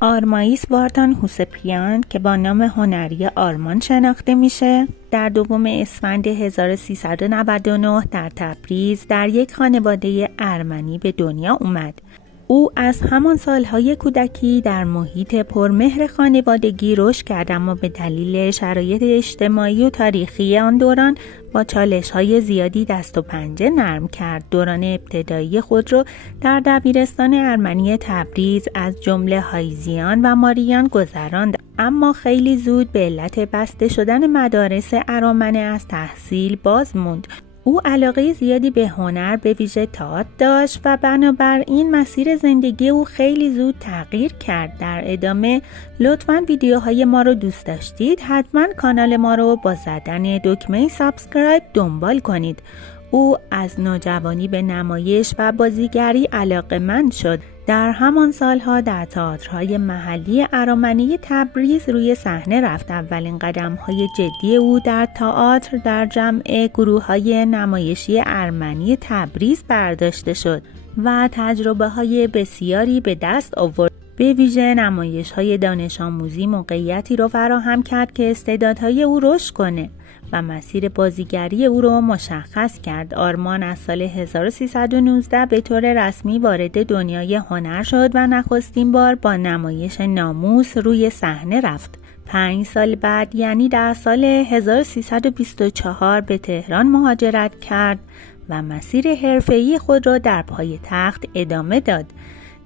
آرماییس وارتان هوسپیان که با نام هنری آرمان شناخته میشه، در 2 اسفند 1399 در تبریز در یک خانواده ارمنی به دنیا اومد. او از همان سالهای کودکی در محیط پرمهر خانوادگی رشد کرد، اما به دلیل شرایط اجتماعی و تاریخی آن دوران با چالش‌های زیادی دست و پنجه نرم کرد. دوران ابتدایی خود را در دبیرستان ارمنی تبریز از جمله هایزیان و ماریان گذراند، اما خیلی زود به علت بسته شدن مدارس ارامنه از تحصیل باز موند. او علاقه زیادی به هنر، به ویژه تئاتر داشت و بنابراین مسیر زندگی او خیلی زود تغییر کرد. در ادامه لطفاً ویدیوهای ما رو دوست داشتید حتما کانال ما رو با زدن دکمه سابسکرایب دنبال کنید. او از نوجوانی به نمایش و بازیگری علاقه‌مند شد. در همان سالها در تئاترهای محلی ارامنه تبریز روی صحنه رفت. اولین قدم‌های جدی او در تئاتر در جمع گروه‌های نمایشی ارمنی تبریز برداشته شد و تجربه‌های بسیاری به دست آورد. به ویژه نمایش‌های دانش آموزی موقعیتی را فراهم کرد که استعدادهای او رشد کنه و مسیر بازیگری او را مشخص کرد. آرمان از سال 1319 به طور رسمی وارد دنیای هنر شد و نخستین بار با نمایش ناموس روی صحنه رفت. 5 سال بعد، یعنی در سال 1324 به تهران مهاجرت کرد و مسیر حرفه‌ای خود را در پایتخت ادامه داد.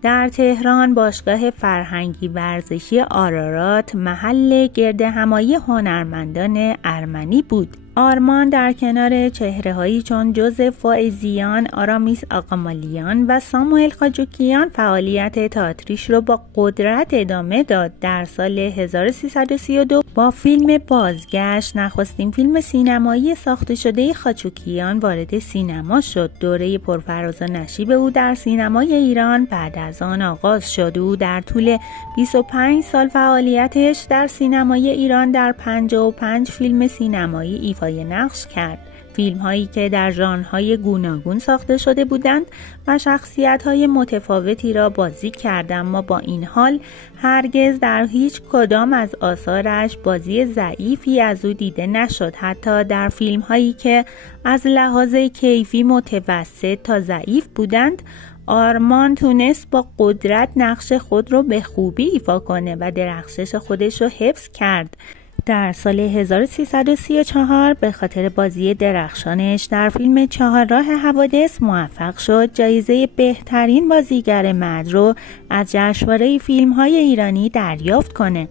در تهران باشگاه فرهنگی ورزشی آرارات محل گردهمایی هنرمندان ارمنی بود. آرمان در کنار چهره‌هایی چون جوزف فائزیان، آرامیس آقامالیان و ساموئل خاجوکیان فعالیت تئاتریش را با قدرت ادامه داد. در سال 1332 با فیلم بازگشت، نخستین فیلم سینمایی ساخته شده خاجوکیان، وارد سینما شد. دوره پرفراز و نشیب او در سینمای ایران بعد از آن آغاز شد. او در طول 25 سال فعالیتش در سینمای ایران در 55 فیلم سینمایی ایفای نقش کرد. فیلم هایی که در ژانرهای گوناگون ساخته شده بودند و شخصیت های متفاوتی را بازی کرد، اما با این حال هرگز در هیچ کدام از آثارش بازی ضعیفی از او دیده نشد. حتی در فیلم هایی که از لحاظ کیفی متوسط تا ضعیف بودند، آرمان تونست با قدرت نقش خود را به خوبی ایفا کنه و درخشش خودش رو حفظ کرد. در سال 1334 به خاطر بازی درخشانش در فیلم 4 راه حوادث موفق شد جایزه بهترین بازیگر مرد رو از جشنواره فیلم‌های ایرانی دریافت کنه.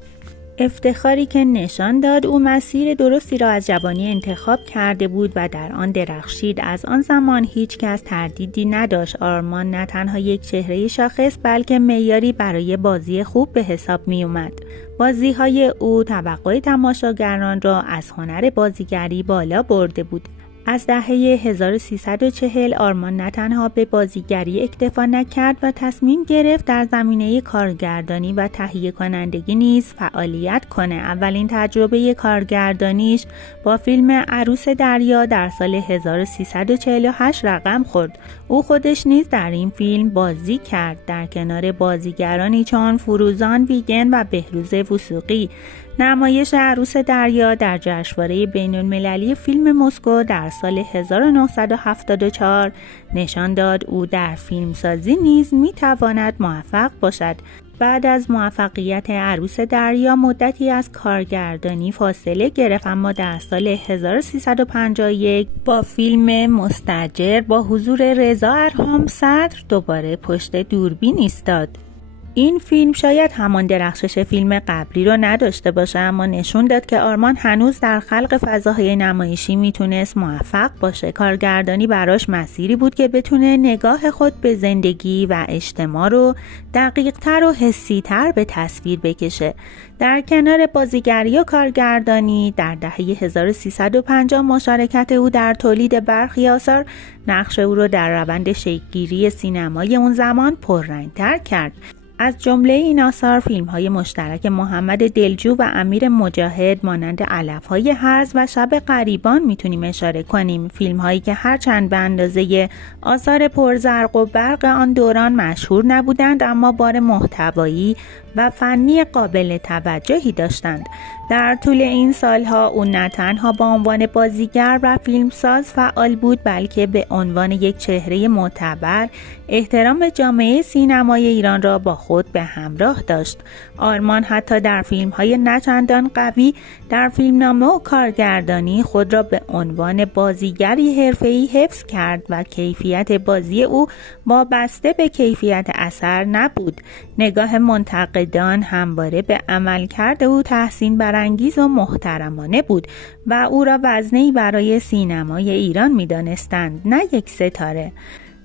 افتخاری که نشان داد او مسیر درستی را از جوانی انتخاب کرده بود و در آن درخشید. از آن زمان هیچ کس تردیدی نداشت آرمان نه تنها یک چهره شاخص بلکه معیاری برای بازی خوب به حساب می اومد. بازی‌های او توقع تماشاگران را از هنر بازیگری بالا برده بود. از دهه 1340 آرمان نه تنها به بازیگری اکتفا نکرد و تصمیم گرفت در زمینه کارگردانی و تهیه کنندگی نیز فعالیت کنه. اولین تجربه کارگردانیش با فیلم عروس دریا در سال 1348 رقم خورد. او خودش نیز در این فیلم بازی کرد در کنار بازیگرانی چون فروزان ویگن و بهروز وثوقی. نمایش عروس دریا در جشنواره بین‌المللی فیلم مسکو در سال 1974 نشان داد او در فیلمسازی نیز میتواند موفق باشد. بعد از موفقیت عروس دریا مدتی از کارگردانی فاصله گرفت، اما در سال 1351 با فیلم مستاجر با حضور رضا ارهام صدر دوباره پشت دوربین ایستاد. این فیلم شاید همان درخشش فیلم قبلی رو نداشته باشه، اما نشون داد که آرمان هنوز در خلق فضاهای نمایشی میتونست موفق باشه. کارگردانی براش مسیری بود که بتونه نگاه خود به زندگی و اجتماع رو دقیق‌تر و حسی‌تر به تصویر بکشه. در کنار بازیگری و کارگردانی در دهه 1350 مشارکت او در تولید برخی آثار نقش او رو در روند شکل‌گیری سینمای اون زمان پررنگ‌تر کرد. از جمله این آثار فیلم‌های مشترک محمد دلجو و امیر مجاهد مانند علف‌های هرز و شب غریبان میتونیم اشاره کنیم. فیلم‌هایی که هرچند به اندازه آثار پرزرق و برق آن دوران مشهور نبودند، اما بار محتوایی و فنی قابل توجهی داشتند. در طول این سالها او نه تنها به عنوان بازیگر و فیلمساز فعال بود، بلکه به عنوان یک چهره معتبر احترام جامعه سینمای ایران را با خود به همراه داشت. آرمان حتی در فیلم‌های نه چندان قوی در فیلمنامه و کارگردانی خود را به عنوان بازیگری حرفه‌ای حفظ کرد و کیفیت بازی او وابسته به کیفیت اثر نبود. نگاه منتقدان همواره به عملکرد او تحسین برانگیز و محترمانه بود و او را وزنه‌ای برای سینمای ایران می‌دانستند، نه یک ستاره.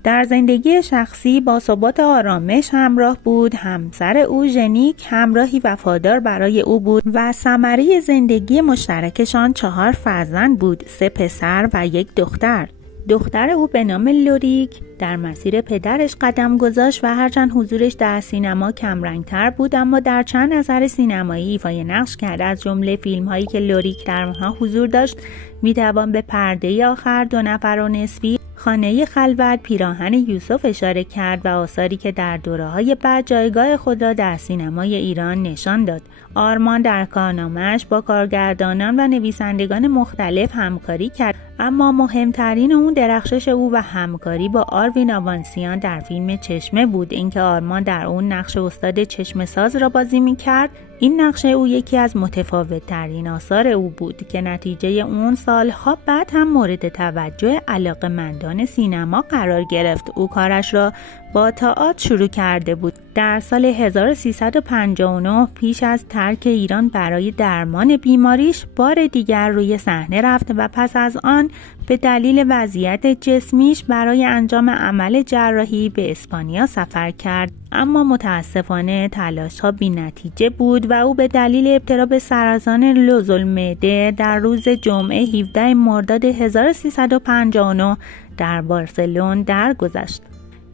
در زندگی شخصی با ثبات آرامش همراه بود. همسر او ژنیک همراهی وفادار برای او بود و ثمره زندگی مشترکشان 4 فرزند بود، 3 پسر و 1 دختر. دختر او به نام لوریک در مسیر پدرش قدم گذاشت و هرچند حضورش در سینما کمرنگتر بود، اما در چند اثر سینمایی ایفای نقش کرد. از جمله فیلم هایی که لوریک در آنها حضور داشت میتوان به پرده آخر، 2 نفر و نصفی، خانه خلوت، پیراهن یوسف اشاره کرد و آثاری که در دوره‌های بعد جایگاه خود را در سینمای ایران نشان داد. آرمان در کارنامه‌اش با کارگردانان و نویسندگان مختلف همکاری کرد، اما مهمترین اون درخشش او و همکاری با آروین آوانسیان در فیلم چشمه بود. اینکه آرمان در اون نقش استاد چشمه ساز را بازی می‌کرد، این نقش او یکی از متفاوت‌ترین آثار او بود که نتیجه اون سالها بعد هم مورد توجه علاقه‌مندان سینما قرار گرفت. او کارش را با تئاتر شروع کرده بود. در سال 1359 پیش از ترک ایران برای درمان بیماریش بار دیگر روی صحنه رفت و پس از آن به دلیل وضعیت جسمیش برای انجام عمل جراحی به اسپانیا سفر کرد، اما متاسفانه تلاش‌ها بی‌نتیجه بود و او به دلیل ابتلا به سرطان لوزالمعده در روز جمعه 17 مرداد 1359 در بارسلون درگذشت.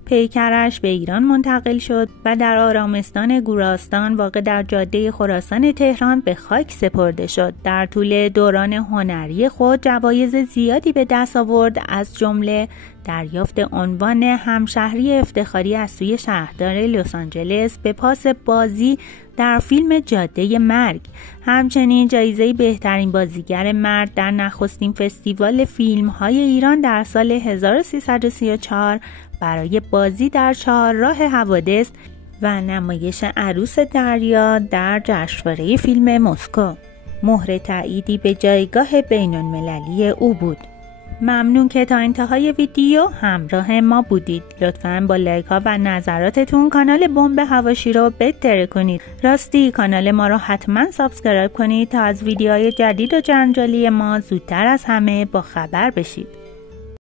پیکرش به ایران منتقل شد و در آرامستان گوراستان واقع در جاده خراسان تهران به خاک سپرده شد. در طول دوران هنری خود جوایز زیادی به دست آورد، از جمله دریافت عنوان همشهری افتخاری از سوی شهردار لس آنجلس به پاس بازی در فیلم جاده مرگ. همچنین جایزه بهترین بازیگر مرد در نخستین فستیوال فیلم‌های ایران در سال 1334 برای بازی در 4 راه حوادث و نمایش عروس دریا در جشنواره فیلم مسکو مهر تأییدی به جایگاه بین‌المللی او بود. ممنون که تا انتهای ویدیو همراه ما بودید. لطفاً با لایک ها و نظراتتون کانال بمب حواشی رو بتره کنید. راستی کانال ما رو حتما سابسکرایب کنید تا از ویدیوهای جدید و جنجالی ما زودتر از همه با خبر بشید.